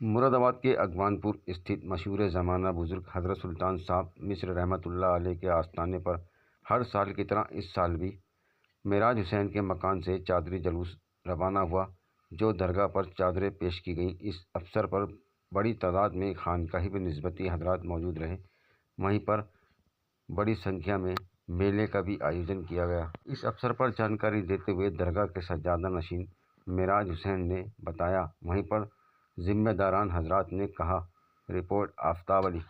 मुरादाबाद के अगवानपुर स्थित मशहूर ज़माना बुज़ुर्ग हज़रत सुल्तान साहब मिस्र रहमतुल्लाह अलैह के आस्थाने पर हर साल की तरह इस साल भी मेराज हुसैन के मकान से चादरी जुलूस रवाना हुआ, जो दरगाह पर चादरें पेश की गईं। इस अवसर पर बड़ी तादाद में खानकाही व निस्बती हज़रात मौजूद रहे। वहीं पर बड़ी संख्या में मेले का भी आयोजन किया गया। इस अवसर पर जानकारी देते हुए दरगाह के सज्जादा नशीन मेराज हुसैन ने बताया। वहीं पर जिम्मेदारान हजरात ने कहा। रिपोर्ट आफ्ताब अली।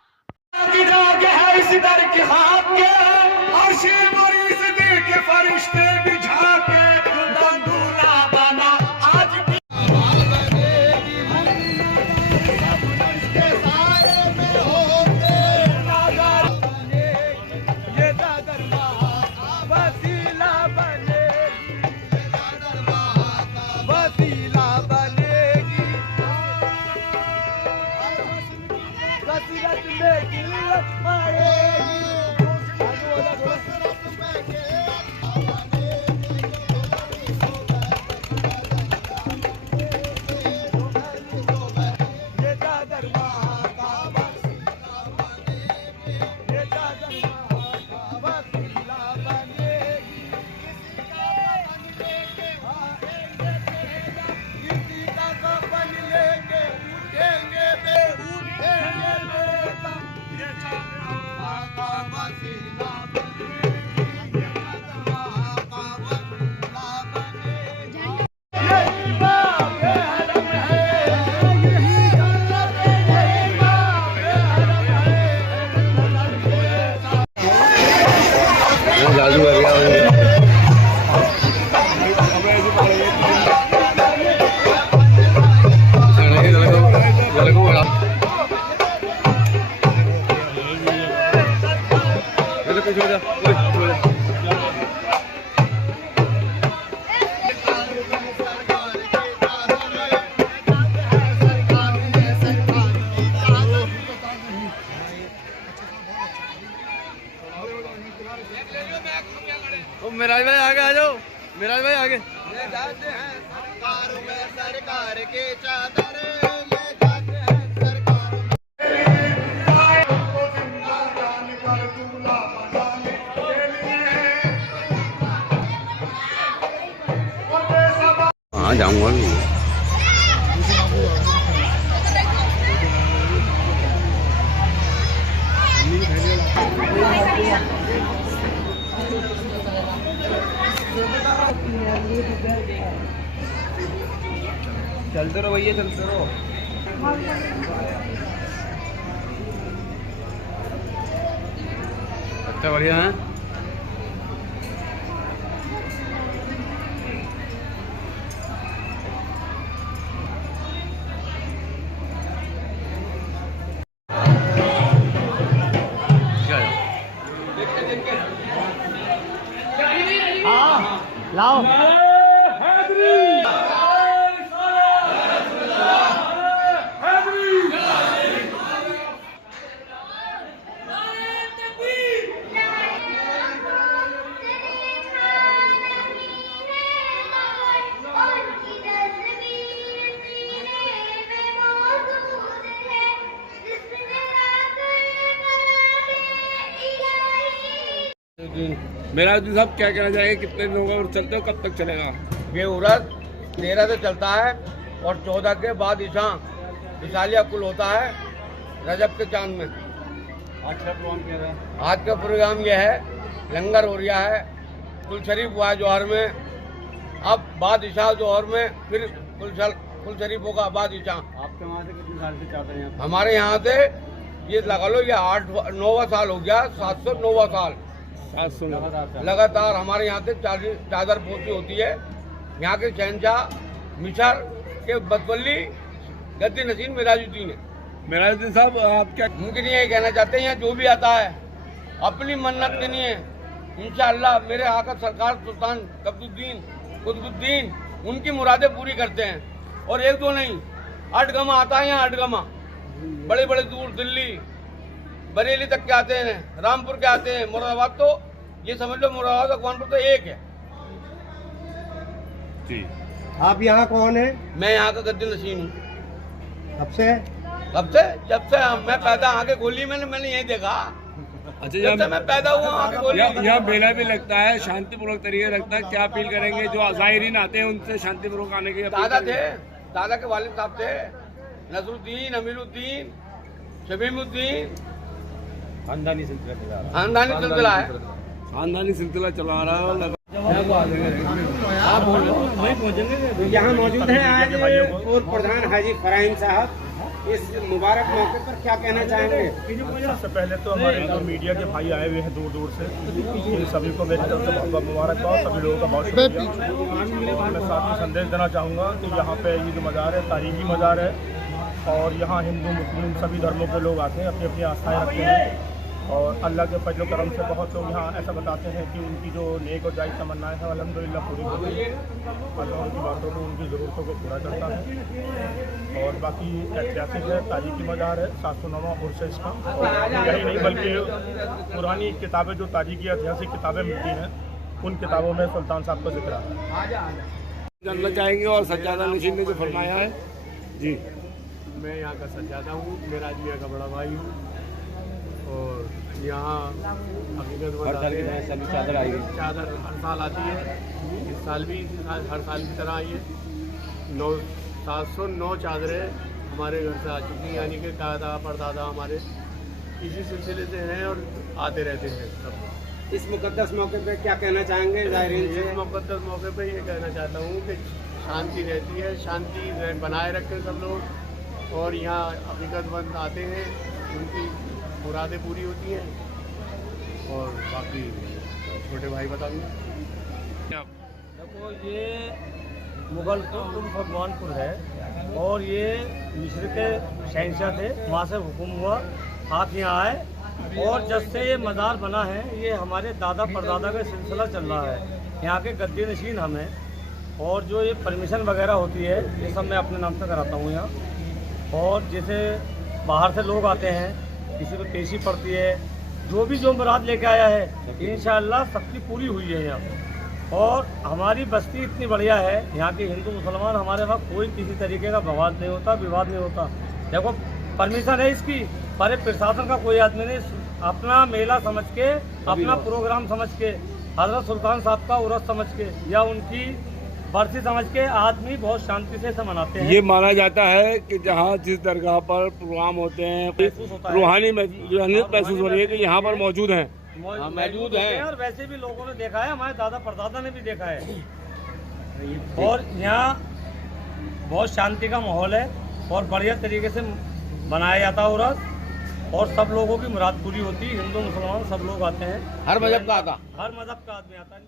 जादू कर गया मेराज भाई आगे आ जाओ। मेराज भाई आगे ले जाते हैं सरकार में सरकार के चादर ले जाते हैं सरकार में। हाँ जाऊंगा भी। चलते रहो भैया, चलते रहो। अच्छा बढ़िया है। लाओ मेराज साहब क्या कहना चाहेंगे? कितने दिनों का चलते हो, कब तक चलेगा ये उर्स? 13 से चलता है और 14 के बाद इशालिया कुल होता है रजब के चांद में। आज का प्रोग्राम क्या है? आज का प्रोग्राम यह है, लंगर हो रहा है, कुल शरीफ हुआ है जौहर में, अब बाद इशा जौहर में, फिर कुल शरीफ होगा बाद इशा। आपके वहाँ से कितने साल से चाहते हैं? हमारे यहाँ से ये लगा लो, ये 8-9वां साल हो गया, 709वां साल 700 लगातार हमारे यहाँ से चादर पोती होती है। यहाँ के शहनशाह मिसर के बदवली गद्दी नसीन मेराजुद्दीन है। मेराजुद्दीन साहब आप क्या मुमकिन ये कहना चाहते हैं, यहाँ जो भी आता है अपनी मन्नत के लिए इंशाअल्लाह मेरे आका सरकार सुल्तान कब्दुद्दीन कुतुबुद्दीन उनकी मुरादें पूरी करते हैं। और एक दो नहीं, 8 गमा आता है यहाँ, 8 गमा बड़े बड़े दूर दिल्ली बरेली तक के आते हैं, रामपुर के आते हैं, मुरादाबाद तो ये समझ लो मुरादाबाद अगवानपुर तो एक है। जी। आप यहाँ कौन है? मैं यहाँ का गद्दी नशीन हूँ। कब से? जब से मैं पैदा आके गोली मैंने यही देखा। अच्छा, जब से मैं पैदा हुआ आके गोली। यह मेला भी लगता है, शांतिपूर्वक तरीके लगता है। क्या अपील करेंगे जो ज़ाहिरीन आते हैं उनसे शांतिपूर्वक आने की अपील दादा करेंगे? थे, दादा के वालिद साहब थे, नसरुद्दीन, अमीरुद्दीन, शमीमुद्दीन, खानदानी सिलसिला खानदानी सिलसिला है। खानदानी सिलसिला चला रहा है। यहाँ मौजूद हैं आज पूर्व प्रधान हाजी फराहिम साहब। इस मुबारक मौके पर क्या कहना चाहेंगे? सबसे पहले तो हमारे जो मीडिया के भाई आए हुए हैं दूर दूर से, इन सभी को मेरी तरफ से बहुत मुबारकबाद, सभी लोगों का बहुत शुक्रिया। और मैं साथ ही संदेश देना चाहूँगा कि यहाँ पे ये जो मज़ार है तारीखी मज़ार है, और यहाँ हिंदू मुस्लिम सभी धर्मों के लोग आते हैं, अपनी अपनी आस्थाएँ रखते हैं। और अल्लाह के फजल करम से बहुत लोग यहाँ ऐसा बताते हैं कि उनकी जो नेक और जायज़ तमन्नाएँ हैं अल्हम्दुलिल्लाह पूरी होती है। अल्लाह उनकी बातों को, उनकी ज़रूरतों को पूरा करता है। और बाकी ऐतिहासिक है, तारीखी मज़ार है, 709वां उर्स है इसका। और यही नहीं बल्कि पुरानी किताबें जो तारीखी ऐतिहासिक किताबें मिलती हैं, उन किताबों में सुल्तान साहब का जिक्र आता है। जानना चाहेंगे और सज्जादा नशीन ने जो फरमाया है जी। मैं यहाँ का सज्जादा हूँ, मेरा मियाँ का बड़ा भाई हूँ। और यहाँ हकीकत चादर आई है, चादर हर साल आती है, इस साल भी हर साल की तरह आई है। 709 चादरें हमारे घर से आ चुकी हैं, यानी कि दादा परदादा हमारे इसी सिलसिले से हैं और आते रहते हैं सब। इस मुकद्दस मौके पे क्या कहना चाहेंगे ज़ाहिरीन से? इस मुकद्दस मौके पे ये कहना चाहता हूँ कि शांति रहती है, शांति बनाए रखें सब लोग। और यहाँ हकीकतमंद आते हैं, उनकी मुरादें पूरी होती हैं। और बाकी छोटे भाई बताएंगे। देखो, ये मुगलपुर भगवानपुर है, और ये मिस्र के शहंशाह थे, वहाँ से हुक्म हुआ आप यहाँ आए। और जब से ये मज़ार बना है, ये हमारे दादा परदादा का सिलसिला चल रहा है। यहाँ के गद्दी नशीन हम हैं, और जो ये परमिशन वगैरह होती है ये सब मैं अपने नाम से कराता हूँ यहाँ। और जैसे बाहर से लोग आते हैं, किसी को पेशी पड़ती है, जो मुराद लेके आया है इंशाअल्लाह सबकी पूरी हुई है यहाँ। और हमारी बस्ती इतनी बढ़िया है, यहाँ के हिंदू मुसलमान हमारे वहाँ कोई किसी तरीके का बवाद नहीं होता, विवाद नहीं होता। देखो परमिशन है इसकी, पर प्रशासन का कोई आदमी नहीं, अपना मेला समझ के, अपना प्रोग्राम समझ के, हजरत सुल्तान साहब का उर्स समझ के या उनकी बरसी समझ के आदमी बहुत शांति से मनाते हैं। ये माना जाता है कि जहाँ जिस दरगाह पर प्रोग्राम होते हैं रूहानी महसूस हो रही है कि यहाँ पर मौजूद हैं, मौजूद है। और वैसे भी लोगों ने देखा है, हमारे दादा परदादा ने भी देखा है। और यहाँ बहुत शांति का माहौल है और बढ़िया तरीके से बनाया जाता है उर्स, और सब लोगों की मुराद पूरी होती है। हिंदू मुसलमान सब लोग आते हैं, हर मजहब का आता। हर मजहब का आदमी आता है।